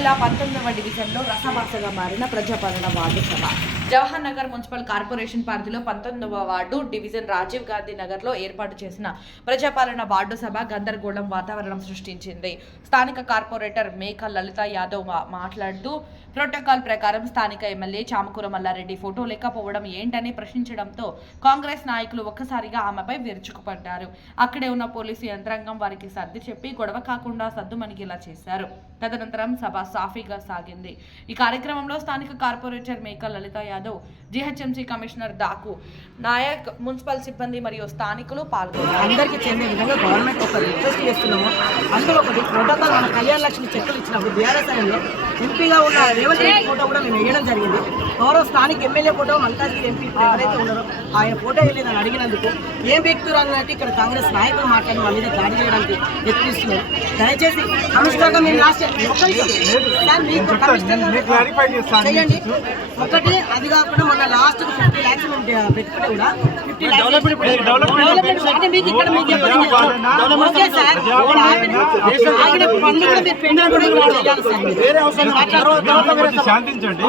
జిల్లా పంతొమ్మిదవ డివిజన్లో రసభాసగా మారిన ప్రజాపాలన వార్డు సభ. జవహర్ నగర్ మున్సిపల్ కార్పొరేషన్ పరిధిలో పంతొమ్మిదవ వార్డు డివిజన్ రాజీవ్ గాంధీ నగర్లో ఏర్పాటు చేసిన ప్రజాపాలన వార్డు సభ గందరగోళం వాతావరణం సృష్టించింది. స్థానిక కార్పొరేటర్ మేక లలిత యాదవ్ మాట్లాడుతూ ప్రోటోకాల్ ప్రకారం స్థానిక ఎమ్మెల్యే చామకూర మల్లారెడ్డి ఫోటో లేకపోవడం ఏంటని ప్రశ్నించడంతో కాంగ్రెస్ నాయకులు ఒక్కసారిగా ఆమెపై విరుచుకుపడ్డారు. అక్కడే ఉన్న పోలీసు యంత్రాంగం వారికి సర్ది చెప్పి గొడవ కాకుండా సద్దుమణిగేలా చేశారు. తదనంతరం సభ సాఫీగా సాగింది. ఈ కార్యక్రమంలో స్థానిక corporator Meka Lalitha Yadav GHMC commissioner దాకు Naik municipal సిబ్బంది మరియు స్థానికులు పాల్గొన్నారు. అందరికీ చెందే విధంగా గవర్నమెంట్ ఒక రిక్వెస్ట్ చేస్తున్నాము. అందులో ఒకటి ప్రోటోకాల్ మన కళ్యాణ లక్ష్మి చెక్కులు ఇచ్చినప్పుడు బీఆర్ఎస్ ఎంపీగా ఉన్న రేవంత్ రెడ్డి ఫోటో కూడా మేము వేయడం జరిగింది. గౌరవ స్థానిక ఎమ్మెల్యే ఫోటో మల్కాజ్గిరి ఎంపీ ఎవరైతే ఉన్నారో ఆయన ఫోటో వేయలేదని అడిగినందుకు ఏం వ్యక్తులు అన్నట్టు ఇక్కడ కాంగ్రెస్ నాయకులు మాట్లాడి మా మీద దాడి చేయడానికి యత్నిస్తున్నారు. దయచేసి కమిషనర్గా మేము లాస్ట్ చేయండి. ఒకటి అది కాకుండా మొన్న లాస్ట్ ఫిఫ్టీ ల్యాక్స్ పెట్టుకుంటే కూడా ఫిఫ్టీ ల్యాక్స్ డెవలప్మెంట్ అంటే మీకు ఇక్కడ మీకు ఓకే సార్. ఆగిన పనులు కూడా మీరు పెండింగ్ కూడా సార్. శాంతించండి.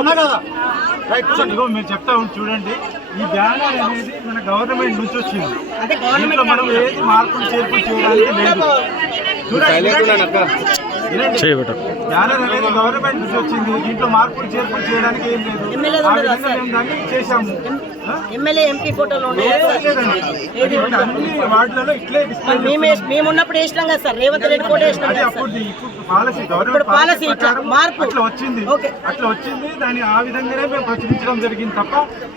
ఇగో మీరు చెప్తా చూడండి. ఈ బ్యానర్ అనేది మన గవర్నమెంట్ నుంచి వచ్చింది. దీంట్లో మనం ఏది మార్పులు చేర్పులు చేయడానికి లేదు. బ్యానర్ అనేది గవర్నమెంట్ నుంచి వచ్చింది. దీంట్లో మార్పులు చేర్పులు చేయడానికి ఏం లేదు. ఆ విధంగా? మేము దాన్ని చేశాము? ఎమ్మెల్యే ఎంపీ ఫోటోలు మేము వేసి- మేము ఉన్నప్పుడు వేసినాం కదా సార్. రేవంత్ రెడ్డి ఫోటో వేసినాం కదా సార్. అప్పుడు ఇప్పుడు పాలసీ ఇట్లా మార్పు. అట్లా వచ్చింది. అట్లా వచ్చింది. దాన్ని ఆ విధంగానే మేము ప్రచురించడం జరిగింది తప్ప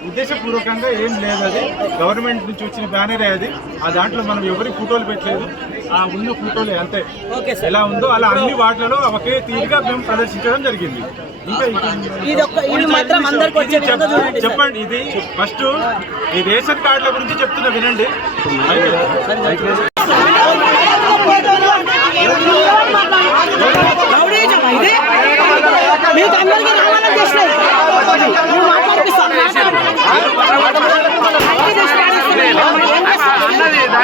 ఉద్దేశపూర్వకంగా ఏం లేదు అది. గవర్నమెంట్ నుంచి వచ్చిన బ్యానరే అది. ఆ దాంట్లో మనం ఎవరి ఫోటోలు పెట్టలేదు. ఆ ఉన్న ఫోటోలే అంతే. ఎలా ఉందో అలా అన్ని వాటిలలో ఒకే తీరుగా మేము ప్రదర్శించడం జరిగింది. చెప్పండి ఇది ఫస్ట్ ఈ రేషన్ కార్డుల గురించి చెప్తున్నా వినండి? మీకు అందరికీ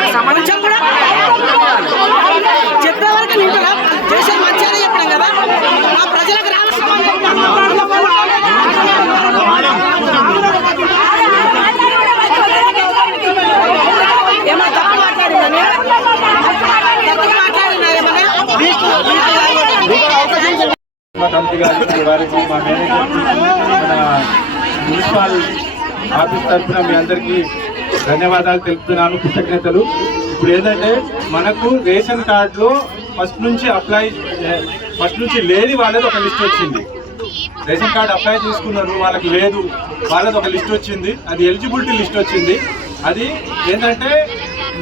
కొంచెం కూడా చెప్పే వరకు వింటారా? చేసేది మంచిగానే చెప్పడం కదా. మా ప్రజలకు ఏమన్నా తప్పు మాట్లాడిందని తప్పు మా కమిటీ గారికి వారికి మా మేనేజర్కి మన మున్సిపల్ ఆఫీస్ తరఫున మీ అందరికీ ధన్యవాదాలు తెలుపుతున్నాను కృతజ్ఞతలు. ఇప్పుడు ఏంటంటే మనకు రేషన్ కార్డులో ఫస్ట్ నుంచి అప్లై ఫస్ట్ నుంచి లేని వాళ్ళది ఒక లిస్ట్ వచ్చింది. రేషన్ కార్డు అప్లై చేసుకున్నారు వాళ్ళకి లేదు వాళ్ళది ఒక లిస్ట్ వచ్చింది. అది ఎలిజిబిలిటీ లిస్ట్ వచ్చింది. అది ఏంటంటే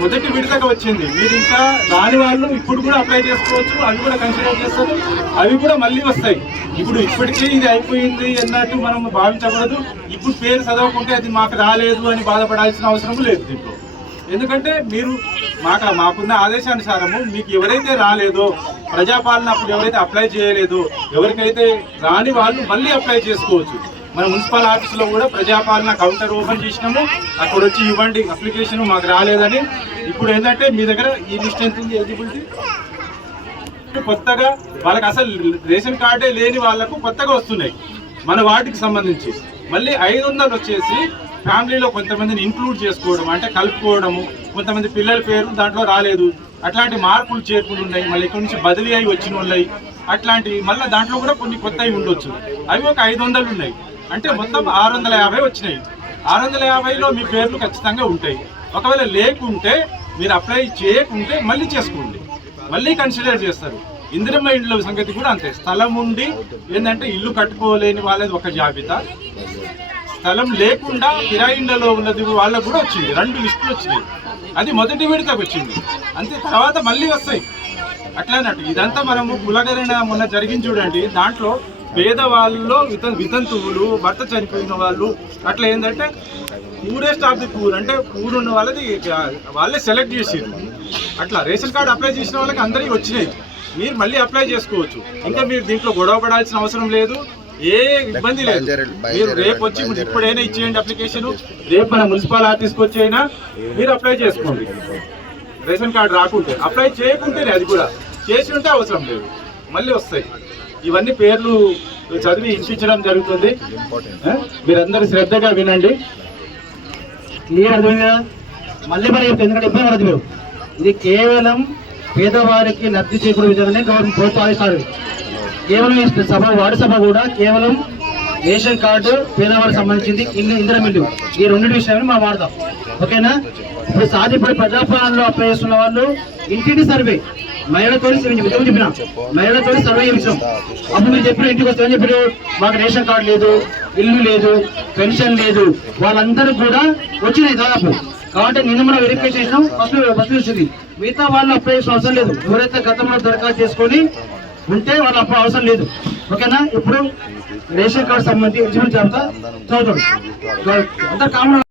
మొదటి విడతగా వచ్చింది. మీరు ఇంకా రాని వాళ్ళు ఇప్పుడు కూడా అప్లై చేసుకోవచ్చు అవి కూడా కన్సిడర్ చేస్తారు అవి కూడా మళ్ళీ వస్తాయి. ఇప్పుడు ఇప్పటికే ఇది అయిపోయింది అన్నట్టు మనం భావించకూడదు. ఇప్పుడు పేరు చదవకుంటే అది మాకు రాలేదు అని బాధపడాల్సిన అవసరం లేదు దీంట్లో. ఎందుకంటే మీరు మాకు మాకున్న ఆదేశానుసారము మీకు ఎవరైతే రాలేదో ప్రజాపాలన అప్పుడు ఎవరైతే అప్లై చేయలేదో ఎవరికైతే రాని వాళ్ళు మళ్ళీ అప్లై చేసుకోవచ్చు. మన మున్సిపల్ ఆఫీస్లో కూడా ప్రజాపాలన కౌంటర్ ఓపెన్ చేసినాము. అక్కడ వచ్చి ఇవ్వండి అప్లికేషన్ మాకు రాలేదని. ఇప్పుడు ఏంటంటే మీ దగ్గర ఈ లిస్ట్ ఎంత ఉంది ఎలిజిబిలిటీ? కొత్తగా వాళ్ళకి అసలు రేషన్ కార్డే లేని వాళ్ళకు కొత్తగా వస్తున్నాయి. మన వాటికి సంబంధించి. మళ్ళీ ఐదు వందలు వచ్చేసి ఫ్యామిలీలో కొంతమందిని ఇంక్లూడ్ చేసుకోవడం అంటే కలుపుకోవడము కొంతమంది పిల్లల పేరు దాంట్లో రాలేదు. అట్లాంటి మార్పులు చేర్పులు ఉన్నాయి. మళ్ళీ ఇక్కడ నుంచి బదిలీ అయి వచ్చిన ఉన్నాయి అట్లాంటివి మళ్ళీ దాంట్లో కూడా కొన్ని కొత్తవి ఉండొచ్చు. అవి ఒక ఐదు వందలు ఉన్నాయి. అంటే మొత్తం ఆరు వందల యాభై వచ్చినాయి. ఆరు వందల యాభైలో మీ పేర్లు ఖచ్చితంగా ఉంటాయి. ఒకవేళ లేకుంటే మీరు అప్లై చేయకుంటే మళ్ళీ చేసుకోండి. మళ్ళీ కన్సిడర్ చేస్తారు. ఇందిరమ్మ ఇండ్ల సంగతి కూడా అంతే. స్థలం ఉండి ఏంటంటే ఇల్లు కట్టుకోలేని వాళ్ళది ఒక జాబితా. స్థలం లేకుండా కిరాయి ఉన్నది వాళ్ళకు కూడా వచ్చింది. రెండు లిస్టులు వచ్చినాయి. అది మొదటి విడతకు వచ్చింది. అంతే. తర్వాత మళ్ళీ వస్తాయి. అట్లా అన్నట్టు. ఇదంతా మనము కులగరణ మొన్న జరిగింది చూడండి. దాంట్లో పేదవాళ్ళలో విత వితంతువులు భర్త చనిపోయిన వాళ్ళు అట్లా ఏంటంటే పూరెస్ట్ ఆఫ్ ది పూర్ అంటే పూర్ ఉన్న వాళ్ళది వాళ్ళే సెలెక్ట్ చేసారు అట్లా రేషన్ కార్డు అప్లై చేసిన వాళ్ళకి అందరికీ వచ్చినాయి. మీరు మళ్ళీ అప్లై చేసుకోవచ్చు. ఇంకా మీరు దీంట్లో గొడవ పడాల్సిన అవసరం లేదు. ఏ ఇబ్బంది లేదు. మీరు రేపు వచ్చి మీరు ఇప్పుడైనా ఇచ్చేయండి అప్లికేషన్ రేపు మన మున్సిపల్ ఆఫీస్కి వచ్చి అయినా మీరు అప్లై చేసుకోండి. రేషన్ కార్డు రాకుంటే అప్లై చేయకుంటేనే అది కూడా. చేసి ఉంటే అవసరం లేదు. మళ్ళీ వస్తాయి. ఇవన్నీ పేర్లు చదివి ఇచ్చించడం జరుగుతుంది? మీరందరూ శ్రద్ధగా వినండి. క్లియర్ అర్థమైంది? మళ్ళీ మరి ఎందుకంటే ఇబ్బంది పడదు మీరు. ఇది కేవలం పేదవారికి లబ్ధి చేకూరే విధంగానే గవర్నమెంట్ ప్రోత్సహిస్తారు. కేవలం ఈ సభ వార్డు సభ కూడా కేవలం రేషన్ కార్డు పేదవారికి సంబంధించింది ఇంద్ర ఇందిర మిల్లు. ఈ రెండు విషయాన్ని మనం వాడదాం ఓకేనా? ఇప్పుడు సాధిపడి ప్రజాపాలనలో అప్లై చేస్తున్న వాళ్ళు ఇంటింటి సర్వే. మహిళతో విధం చెప్పిన? మహిళతో సర్వే చేయించాం అప్పుడు మీరు చెప్పిన ఇంటికి వస్తామని ఏం చెప్పారు? మాకు రేషన్ కార్డు లేదు ఇల్లు లేదు పెన్షన్ లేదు. వాళ్ళందరూ కూడా వచ్చినాయి దాదాపు. కాబట్టి నిన్న మనం వెరిఫై చేసినాం. ఫస్ట్ ఫస్ట్ వచ్చింది. మిగతా వాళ్ళు అప్లై చేసిన అవసరం లేదు. ఎవరైతే గతంలో దరఖాస్తు చేసుకొని ఉంటే వాళ్ళు అప్పుడు అవసరం లేదు. ఓకేనా? ఇప్పుడు రేషన్ కార్డు సంబంధించి ఎలిజిబిలిటీ అంతా చదువుతాడు. అంతా కామన్